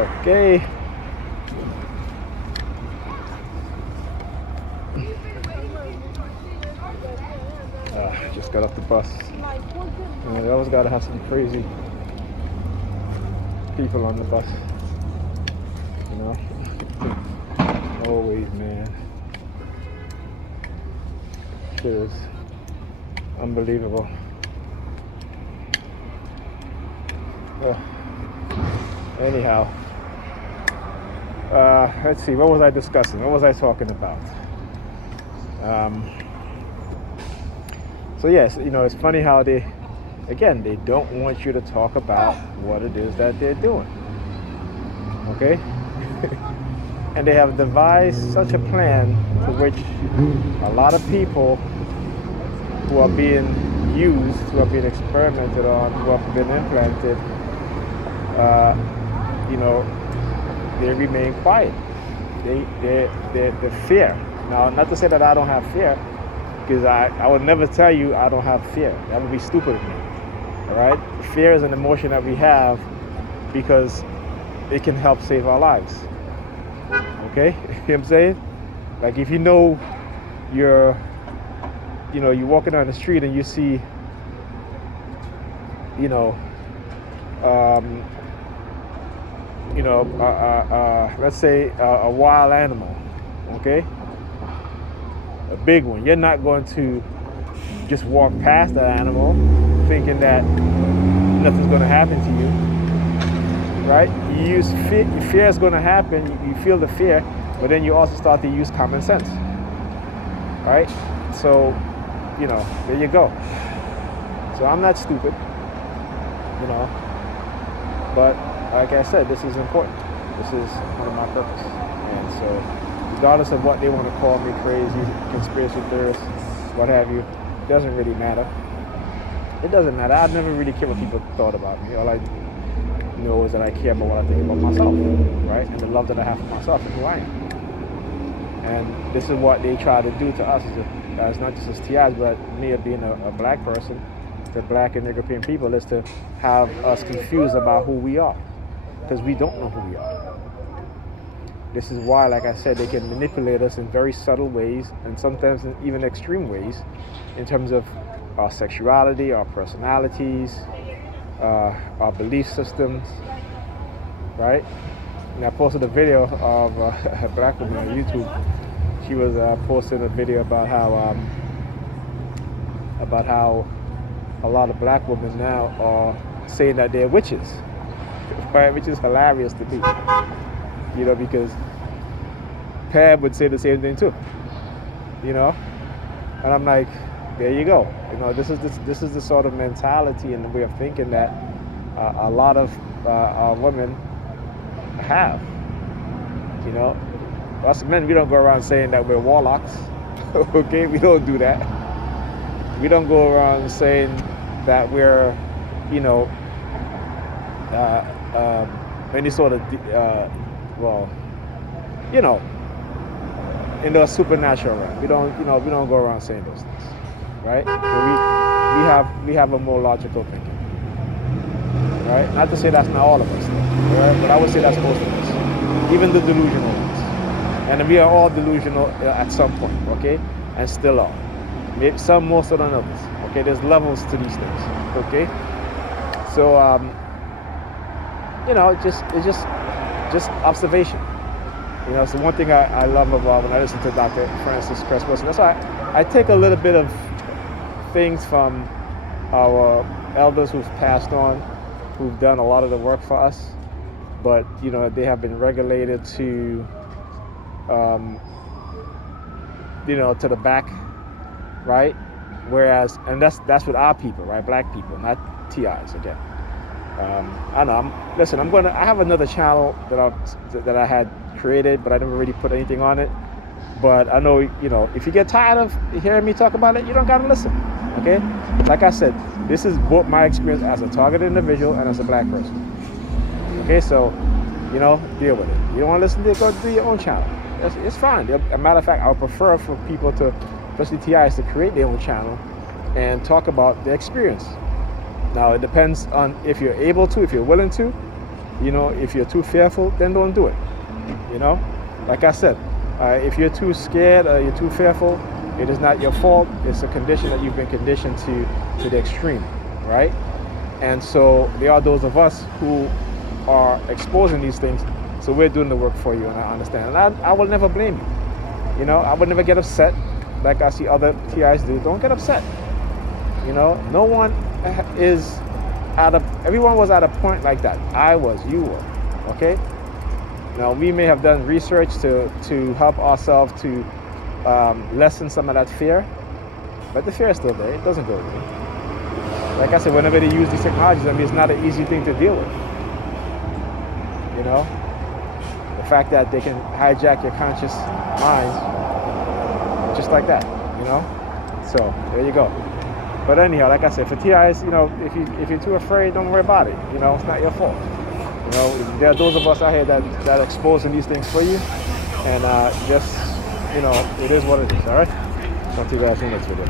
Okay. Just got off the bus. You always gotta have some crazy people on the bus. You know? Always, man. Shit is unbelievable. Anyhow, let's see, what was I discussing? What was I talking about? So yes, it's funny how they don't want you to talk about what it is that they're doing. Okay? And they have devised such a plan to which a lot of people who are being used, who are being experimented on, who have been implanted, they remain quiet. They fear. Now, not to say that I don't have fear, because I would never tell you I don't have fear. That would be stupid of me. All right? Fear is an emotion that we have because it can help save our lives. Okay? You know what I'm saying? Like if you're walking down the street and you see, let's say a wild animal, okay? A big one. You're not going to just walk past that animal thinking that nothing's going to happen to you, right? You use fear. Fear is going to happen. You feel the fear, but then you also start to use common sense, right? So, there you go. So I'm not stupid, but like I said, this is important. This is one of my purpose. And so regardless of what they want to call me, crazy, conspiracy theorist, what have you, it doesn't really matter. It doesn't matter. I never really care what people thought about me. All I know is that I care about what I think about myself, right? And the love that I have for myself and who I am. And this is what they try to do to us as not just as TIs, but me being a black person, the black and European people, is to have us confused about who we are. Because we don't know who we are. This is why, like I said, they can manipulate us in very subtle ways and sometimes in even extreme ways in terms of our sexuality, our personalities, our belief systems, right? And I posted a video of a black woman on YouTube. She was posting a video about how a lot of black women now are saying that they're witches, right? Which is hilarious to me, because Pam would say the same thing too, and I'm like, there you go. This is the sort of mentality and the way of thinking that a lot of our women have. Us men, we don't go around saying that we're warlocks. Okay, we don't do that. We don't go around saying that we're, any sort of, in the supernatural realm. We don't go around saying those things, right? We have a more logical thinking, right? Not to say that's not all of us, right? But I would say that's most of us, even the delusional ones. And we are all delusional at some point, okay? And still are. Maybe some more so than others. Okay, there's levels to these things. Okay, so it's just observation. So one thing I love about when I listen to Dr. Francis Cress Wilson, that's why I take a little bit of things from our elders who've passed on, who've done a lot of the work for us, but they have been regulated to to the back, right? Whereas, and that's with our people, right? Black people, not TIs again. I know. I have another channel that I had created, but I never really put anything on it. But I know, if you get tired of hearing me talk about it, you don't gotta listen. Okay? Like I said, this is both my experience as a targeted individual and as a black person. Okay, so deal with it. You don't want to listen to it, go do your own channel. It's fine. As a matter of fact, I would prefer for people to, especially TIs, to create their own channel and talk about their experience. Now, it depends on if you're able to, if you're willing to, if you're too fearful, then don't do it. Like I said, if you're too scared or you're too fearful, it is not your fault. It's a condition that you've been conditioned to the extreme, right? And so there are those of us who are exposing these things, so we're doing the work for you, and I understand. And I will never blame you. I would never get upset like I see other TIs do. Don't get upset. No one is everyone was at a point like that. I was, you were, okay? Now, we may have done research to help ourselves to lessen some of that fear, but the fear is still there. It doesn't go away. Like I said, whenever they use these technologies, it's not an easy thing to deal with. The fact that they can hijack your conscious mind just like that, So there you go. But anyhow, like I said, for TIs, if you're too afraid, don't worry about it. It's not your fault. There are those of us out here that are exposing these things for you, and just, it is what it is. All right. Talk to you guys in the next video.